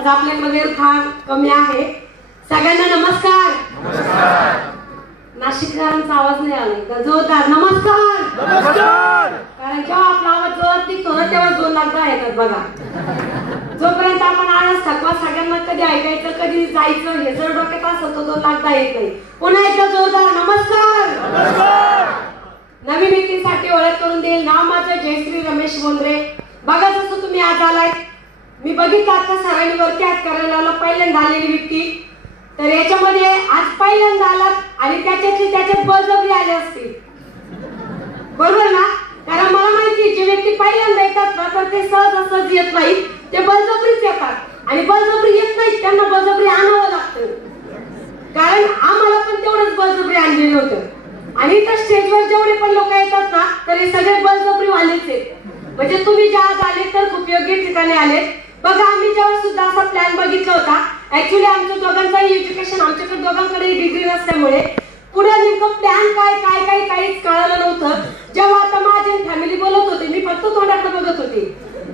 आज आपल्यामध्ये फार कमी आहे. सगळ्यांना नमस्कार. नाशिककरांचा आवाज नाही आला का? जोरदार नमस्कार. कारण जेव्हा आपला आवाज जोरात निघतो ना तेव्हा 2 लाख येतात बघा. जोपर्यंत आपण आळस थकवा सगळ्यांना कधी ऐकायचं कधी जायचं हे जर डोक्यात असतं तो 2 लाख येत नाही. पुन्हा एकदा जोरदार नमस्कार. नवीन व्यक्तीसाठी ओळख करून देईल. नाव माझं जयश्री रमेश बोंद्रे. बघा जसं तुम्ही आज आलाय, मी बघितलं आता सरांनी वरती हात करायला पहिल्यांदा आलेली व्यक्ती, तर याच्यामध्ये आज पहिल्यांदा आलात आणि त्याच्यात बळजबरी आले असतील, बरोबर ना? कारण मला माहिती जे व्यक्ती पहिल्यांदा येतात ना तर ते सहज येत नाही, ते बळजबरीच येतात. आणि बळजबरी येत नाही त्यांना बळजबरी आणावं लागतं. कारण आम्हाला पण तेवढंच बळजबरी आणलेलं होतं. आणि इथं स्टेजवर जेवढे पण लोक येतात ना तर हे सगळे बळजबरी वालेच आहेत. म्हणजे तुम्ही ज्या आज आले तर खूप योग्य ठिकाणी आले. बघा आम्ही जेव्हा सुद्धा असा प्लॅन बघितला होता, ऍक्च्युली आमच्या दोघांचंही एज्युकेशन आमच्याकडे दोघांकडे डिग्री नसल्यामुळे पुढे नेमकं प्लॅन काय काहीच कळालं नव्हतं. जेव्हा आता माझी फॅमिली बोलत होते मी फक्त तोंडाकडे बघत होते,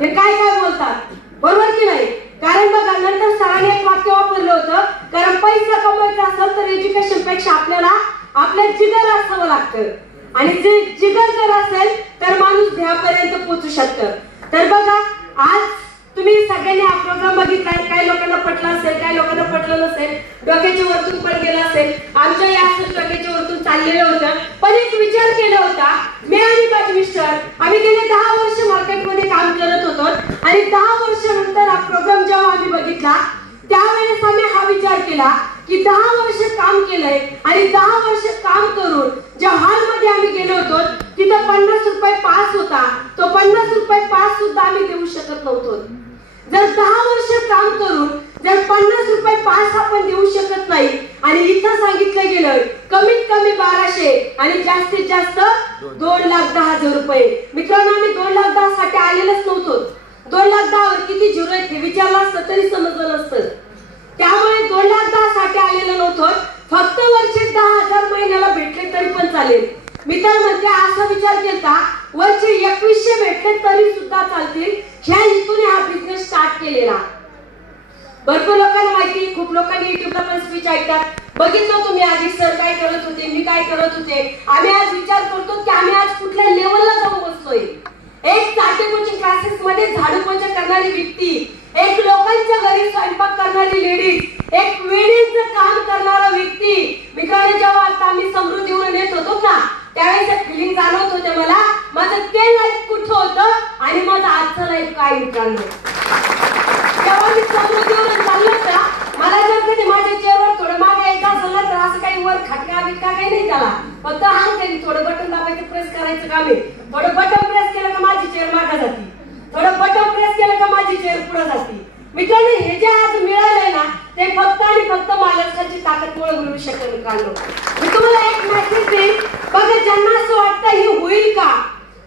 हे काय बोलतात, बरोबर की नाही? कारण बघा नंतर सरांनी एक वाक्य वापरलं होतं, कारण पैसा कमवायचा असेल तर एज्युकेशन पेक्षा आपल्याला आपल्या जिगर असावं लागतं. आणि जे जिगर जर असेल तर माणूस ध्येयापर्यंत पोहोचू शकतं. तर बघा आज तुम्ही सगळ्यांनी हा प्रोग्राम बघितलाय. काही लोकांना पटलं असेल, काही लोकांना पटलं नसेल, डोक्याच्या वरतून पण गेलं असेल. आमच्या या डोक्याच्या वरतून चाललेलं होतं. पण एक विचार केला होता मी आणि माझे मिस्टर, आम्ही गेले 10 वर्ष मार्केटमध्ये काम करत होतो. आणि 10 वर्षानंतर हा प्रोग्राम जेव्हा आम्ही बघितला त्यावेळेस आम्ही हा विचार केला की 10 वर्ष काम केलंय आणि 10 वर्ष काम करून ज्या हॉलमध्ये आम्ही गेलो होतो तिथं 50 रुपये पास होता, तो 50 रुपये पास सुद्धा आम्ही देऊ शकत नव्हतो. जर 10 वर्ष काम करून जर 50 रुपये पास आपण देऊ शकत नाही आणि इथं सांगितलं गेलं कमीत कमी 1200 आणि जास्तीत जास्त 2,10,000 रुपये. मित्रांनो आम्ही 2,10,000 साठी आलेलंच नव्हतो. 2,10,000 वर किती झिरो आहेत हे विचारलं असतं तरी समजलं नसतं. त्यामुळे 2,10,000 साठी आलेलं नव्हतं. फक्त वरचे 10,000 महिन्याला भेटले तरी पण चालेल. मी तर म्हणते असा विचार केला वरचे 2100 भेटले तरी सुद्धा चालतील. ह्या हेतूने हा बिझनेस स्टार्ट केलेला. भरपूर लोकांना माहिती, खूप लोकांनी युट्यूबला पण स्पीच ऐकतात. बघितलं तुम्ही आधी सर काय करत होते, मी काय करत होते. आम्ही आज विचार करतो की आम्ही आज कुठल्या लेवलला जाऊन बसलोय. एक चाटे कोचिंग क्लासेस मध्ये झाडू पोछा करणारी व्यक्ती, एक लोकांच्या घरी स्वयंपाक करणारी लेडीज, एक वेडीचं काम करणारा व्यक्ती. मित्रांनो जेव्हा आता आम्ही समृद्धीवरून येत होतो ना त्यावेळेस फिलिंग जाणवत होते मला माझं ते लाईफ कुठं होतं आणि माझं आजचं लाईफ काय. मित्रांनो जेव्हा मी समृद्धीवरून चाललो होता मला जर कधी माझ्या चेअरवर थोडं मागे यायचं असेल तर असं काही वर खटका बिटका काही नाही त्याला, फक्त हात तरी थोडं बटन दाबायचं प्रेस करायचं काम आहे. थोडं बटन प्रेस केलं का माझी चेअर मागे जाते, थोडं बटन प्रेस केलं का माझी चेअर पुढे जाते. मित्रांनो हे जे आज मिळालंय ना ते फक्त आणि फक्त मालकाची ताकदमुळे मिळू शकेल. मित्रांनो मी तुम्हाला एक मेसेज देईन, बघा ज्यांना असं वाटतं हे होईल का,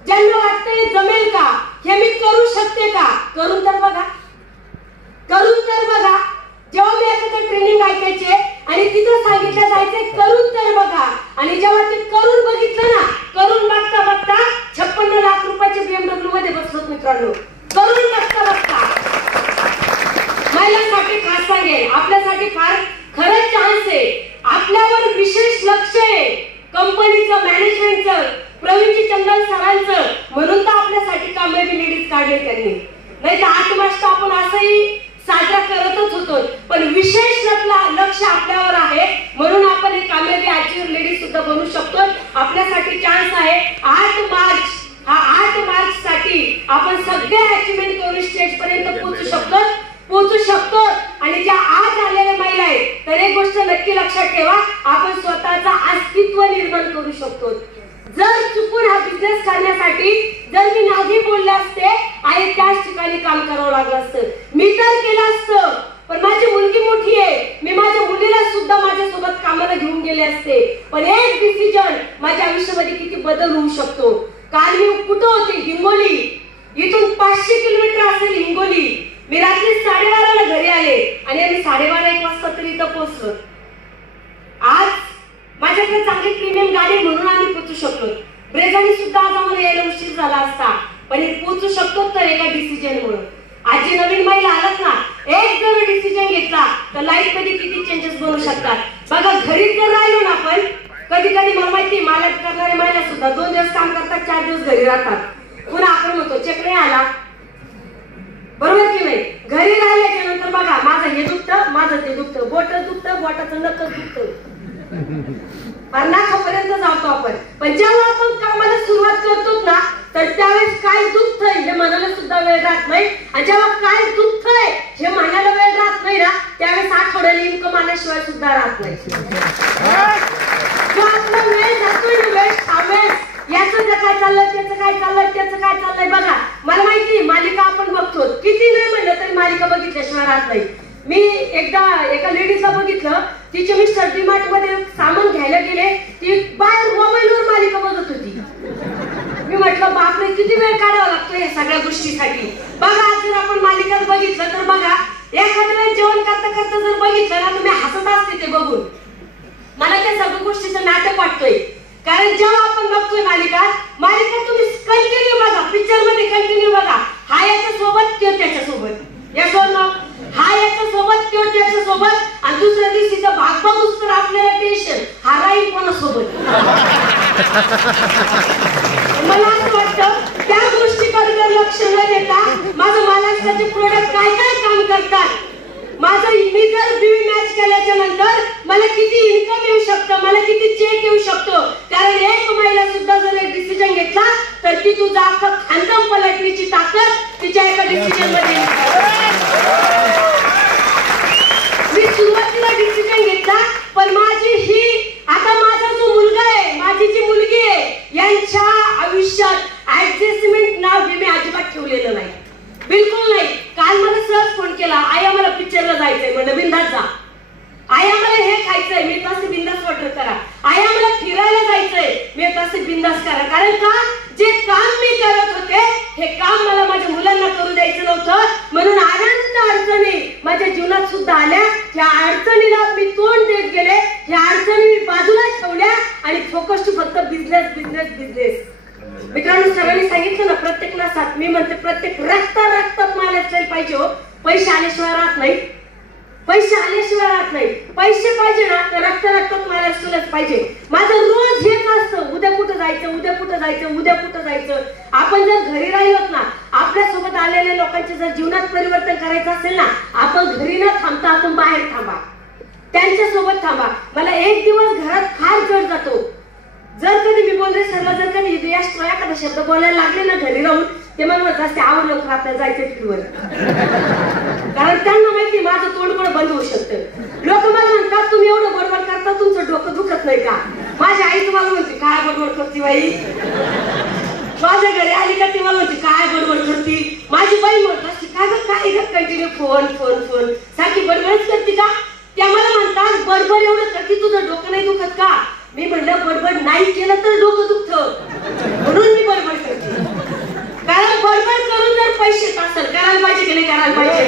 ज्यांना वाटतं हे जमेल का, हे मी करू शकते का, करून तर बघा. जेव्हा मी एखादं ट्रेनिंग ऐकायचे आणि तिथं सांगितलं जायचं करून तर बघा, आणि जेव्हा ते करून बघितलं ना, करून बघता 56 लाख रुपयाचे BMW मध्ये बसलो. मित्रांनो करून बघता महिलांसाठी खास सांगेल आपल्यासाठी फार खरंच चान्स आहे. आपल्यावर विशेष लक्ष आहे कंपनीचं, मॅनेजमेंटचं, प्रवीणजी चंदन सरांचं. म्हणून तर आपल्यासाठी कामयाबी लेडीज काढले त्यांनी. नाही तर 8 वर्ष आपण असंही साजरा करतच होतो. पण विशेष लक्ष आपल्यावर आहे म्हणून आपण हे कामयाबी अचीव्हर लेडीज सुद्धा बनू शकतो. आपल्यासाठी चान्स आहे. 8 मार्च साठी आपण सगळे अचीव्हमेंट करून स्टेज पर्यंत पोहोचू शकतो. आणि ज्या आज आलेल्या महिला आहेत तर एक गोष्ट नक्की लक्षात ठेवा, आपण स्वतःचं अस्तित्व निर्माण करू शकतो. जर चुकून हा बिझनेस करण्यासाठी जर मी नाही बोलले असते आणि त्याच ठिकाणी काम करावं लागलं असतं, मी तर केलं असतं. पण माझी मुलगी मोठी आहे, मी माझ्या मुलीला सुद्धा माझ्यासोबत कामाला घेऊन गेले असते. पण एक डिसिजन माझ्या आयुष्यामध्ये किती बदल होऊ शकतो. काल मी कुठं होते, हिंगोली, इथून 500 किलोमीटर असेल हिंगोली. मी रात्री 12:30ला घरी आले आणि आम्ही 12:30-1 वाजता तरी इथं पोहोचलो. आज माझ्याकडे चांगली प्रीमियम गाडी म्हणून आम्ही पोहोचू शकलो. ब्रेझानी सुद्धा आज आम्हाला यायला उशीर झाला असता पण पोहोचू शकतो तर एका डिसिजनमुळे. आज जी नवीन महिला आलात ना, एक जर डिसिजन घेतला तर लाईफ मध्ये किती चेंजेस बनू शकतात. बघा घरी जर राहिलो ना आपण, कधी कधी मला माहिती मला करणारे महिला सुद्धा 2 दिवस काम करतात, 4 दिवस घरी राहतात. पुन्हा आपण म्हणतो चेक नाही आला, बरोबर की नाही. घरी राहिल्याच्या नंतर बघा माझं हे दुखतं, माझं ते दुखतं, बोट दुखतं, बोटाचं नख दुखतं, नाकापर्यंत जातो आपण. पण जेव्हा आपण कामाला सुरुवात करतो ना, तर त्यावेळेस काय दुखतंय हे म्हणायला सुद्धा वेळ राहत नाही. आणि जेव्हा काय दुखतंय हे म्हणायला वेळ राहत नाही ना, त्यावेळेस आठवड्याला इन्कम आल्याशिवाय सुद्धा राहत नाही. जो आपला वेळ जातोय ना, वेळ थांबेल, याचं काय चाललंय, त्याचं काय चाललंय, त्याचं काय चाललंय. बघा मला माहिती मालिका आपण बघतो, किती नाही म्हणलं तरी मालिका बघितल्याशिवाय राहत नाही. मी एकदा एका लेडीजला बघितलं, तिचे मिस्टर डीमार्ट मध्ये सामान घ्यायला गेले, ती बाहेर मोबाईलवर मालिका बघत होती. मी म्हटलं बापरे, किती वेळ काढावा लागतो या सगळ्या गोष्टीसाठी. बघा आज जर आपण मालिकात बघितलं तर बघा, एखाद्या वेळेस जेवण करता करता जर बघितलं ना, तुम्ही हसत असते ते बघून. मला त्या सगळ्या गोष्टीचं नाटक वाटतोय. कारण जेव्हा आपण बघतोय मालिका तुम्ही कंटिन्यू बघा, पिक्चर मध्ये कंटिन्यू बघा, हा याच्या सोबत किंवा त्याच्या सोबत, या सोबत हा याच्या सोबत किंवा त्याच्या सोबत, आणि दुसऱ्या दिवशीचा भाग बघूच तर आपल्याला टेन्शन, हा राहील कोणासोबत. मला असं वाटतं त्या गोष्टीकडे लक्ष न देता माझं महाराष्ट्राचे प्रोडक्ट काय काय काम करतात, माझं मी जर बीवी मॅच केल्याच्या नंतर मला किती इन्कम येऊ शकतं, मला किती चेक येऊ शकतो. कारण एक महिला सुद्धा जर एक डिसिजन घेतला तर ती तुझा अख्खा खानदान पलटण्याची ताकद तिच्या एका डिसिजन मध्ये. मी सुरुवातीला डिसिजन घेतला, पण माझी ही आता माझा जो मुलगा आहे, माझी जी मुलगी आहे, यांच्या आयुष्यात ऍडजस्टमेंट नाव हे मी अजिबात ठेवलेलं नाही, बिलकुल नाही. काल मला सहज फोन केला, आई आम्हाला पिक्चरला जायचंय, म्हणलं बिंदास जा. आई आम्हाला हे खायचंय, मी तसे बिंदास ऑर्डर करा. आई आम्हाला फिरायला जायचंय, मी तसे बिंदास करा. कारण का, जे काम मी करत होते हे काम मला माझ्या मुलांना करू द्यायचं नव्हतं. म्हणून अनंत अडचणी माझ्या जीवनात सुद्धा आल्या. त्या अडचणीला मी तोंड देत गेले, ह्या अडचणी मी बाजूला ठेवल्या आणि फोकस फक्त बिझनेस बिझनेस बिझनेस. मित्रांनो, सरांनी सांगितलं ना, प्रत्येक नासात, मी म्हणते प्रत्येक रक्तात लाईफस्टाईल पाहिजे हो. पैसे आल्याशिवाय राहत नाही, पैसे आल्याशिवाय राहत नाही. पैसे पाहिजे ना तर रक्तात लाईफस्टाईलच पाहिजे. माझं रोज हेच असतं, उद्या कुठं जायचं, उद्या कुठं जायचं, उद्या कुठं जायचं. आपण जर घरी राहिलोत ना, आपल्या सोबत आलेल्या लोकांचे जर जीवनात परिवर्तन करायचं असेल ना, आपण घरी न थांबता आपण बाहेर थांबा, त्यांच्या सोबत थांबा. मला एक दिवस घरात फार जड जातो. जर कधी मी बोलले सरला, जर कधी एखादा शब्द बोलायला लागले ना घरी राहून, ते मला म्हणत असते आवड लवकर आपल्याला जायचं फिरवर. कारण त्यांना माहिती माझं तोंड पण बंद होऊ शकतं. लोक मला म्हणतात तुम्ही एवढं बडबड करता, तुमचं डोकं दुखत नाही का. माझी आई तुम्हाला म्हणते काय बडबड करते बाई. माझ्या घरी आली का ती मला म्हणते काय बडबड करते. माझी बाई म्हणत असते काय कंटिन्यू फोन फोन फोन सारखी बडबडच करते का. त्या मला म्हणतात बडबड एवढं करते, तुझं डोकं नाही दुखत का. मी म्हणलं बडबड नाही केलं तर डोकं दुखतं, म्हणून मी बडबड करते. कारण बडबड करून जर पैसे असेल करायला पाहिजे की नाही करायला पाहिजे.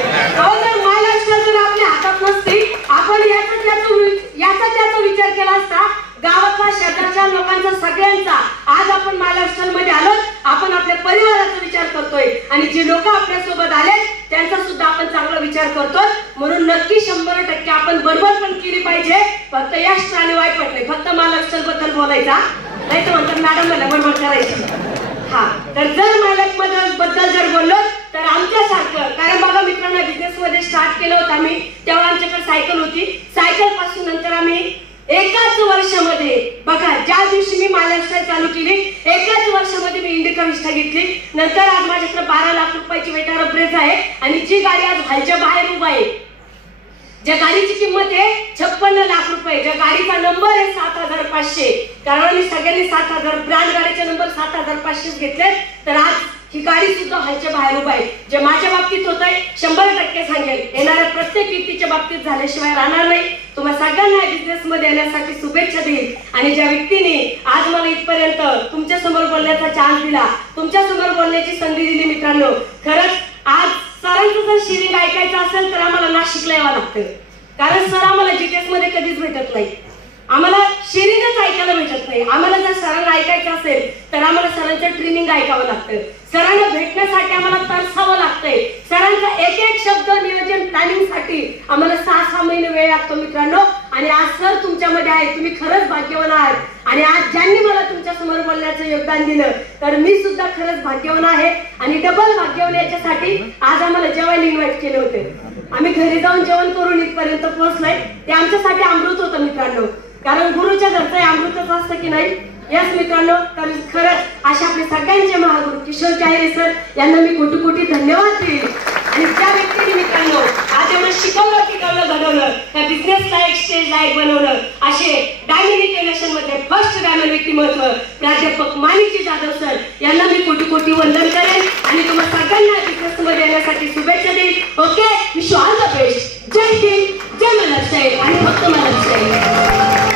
जर महाराष्ट्र जर आपल्या हातात नसते, आपण याचा त्याचा विचार केला असता, गावातल्या शेजारच्या लोकांचा सगळ्यांचा. आज आपण महाराष्ट्रामध्ये आलो, आपण आपल्या परिवाराचा विचार करतोय आणि जे लोक आपल्या सोबत आले त्यांचा सुद्धा आपण चांगला विचार करतोय. म्हणून नक्की 100% आपण बडबड पण केली पाहिजे. फक्त यश आणि वाईपट नाही, फक्त महाराष्ट्र बद्दल बोलायचा नाही तर म्हणतात मॅडम मला बडबड करायची. हा, तर जर मालक बद्दल जर बोललो तर आमच्यासारखं, कारण बघा मित्रांनो, बिझनेस मध्ये स्टार्ट केलं होतं आम्ही, तेव्हा आमच्याकडे सायकल होती. सायकल पासून नंतर आम्ही एकाच वर्षामध्ये, बघा ज्या दिवशी मी महाराष्ट्र चालू केली एकाच वर्षामध्ये मी इंडिका विस्टा घेतली. नंतर आज माझ्याकडे 12 लाख रुपयाची वेटारा ब्रेज आहे आणि जी गाडी आज व्हायच्या बाहेर उभा आहे, ज्या गाडीची किंमत आहे 56 लाख रुपये, ज्या गाडीचा नंबर आहे 7500, कारण मी सगळ्यांनी 7000 ब्रँड गाडीचे नंबर 7500 घेतले. तर आज ही गाडी सुद्धा व्हायच्या बाहेर उभा आहे. जे माझ्या बाबतीत होत आहे 100% सांगेल, येणाऱ्या प्रत्येक व्यक्तीच्या बाबतीत झाल्याशिवाय राहणार नाही. तुम्हाला सगळ्यांना बिझनेस मध्ये येण्यासाठी शुभेच्छा देईल. आणि ज्या व्यक्तीने आज मला इथपर्यंत तुमच्या समोर बोलण्याचा चान्स दिला, तुमच्या समोर बोलण्याची संधी दिली, मित्रांनो खरंच आज सरांचं जर शेअरिंग ऐकायचं असेल तर आम्हाला नाशिकला यावं लागतं. कारण सर आम्हाला जीटीएस मध्ये कधीच भेटत नाही. आम्हाला शेअरिंगच ऐकायला भेटत नाही. आम्हाला जर सरांना ऐकायचं असेल तर आम्हाला सरांचं ट्रेनिंग ऐकावं लागतं. सरांना भेटण्यासाठी आम्हाला तरसावं लागतंय. सरांचा एक एक शब्द नियोजन प्लॅनिंग साठी आम्हाला 6-6 महिने वेळ लागतो मित्रांनो. आणि आज सर तुमच्यामध्ये आहे, तुम्ही खरंच भाग्यवान आहात. आणि आज ज्यांनी मला तुमच्या समोर बोलण्याचं योगदान दिलं तर मी सुद्धा खरंच भाग्यवान आहे. आणि डबल भाग्यवान याच्यासाठी आज आम्हाला जेवायला इन्व्हाइट केले होते. आम्ही घरी जाऊन जेवण करून इथपर्यंत पोहोचलोय. ते आमच्यासाठी अमृत होतं मित्रांनो. कारण गुरुच्या घरचं अमृतच असतं की नाही. यस मित्रांनो, तर खरंच अशा आपले सगळ्यांचे महागुरु किशोर चायरे सर यांना मी कोटी कोटी धन्यवाद देईल. आणि त्या व्यक्तीने मित्रांनो आज एवढं शिकवलं घडवलं, त्या बिझनेसला एक स्टेज लाईक बनवलं. असे डायनामिक इलेक्शन मध्ये फर्स्ट डायमंड व्यक्तिमत्व प्राध्यापक माणिकजी जाधव सर यांना मी कोटी कोटी वंदन करेन. आणि तुम्हाला सगळ्यांना बिझनेस मध्ये येण्यासाठी शुभेच्छा देईल. Okay, wish you all the best. जय हिंद, जय महाराष्ट्र आणि फक्त महाराष्ट्र.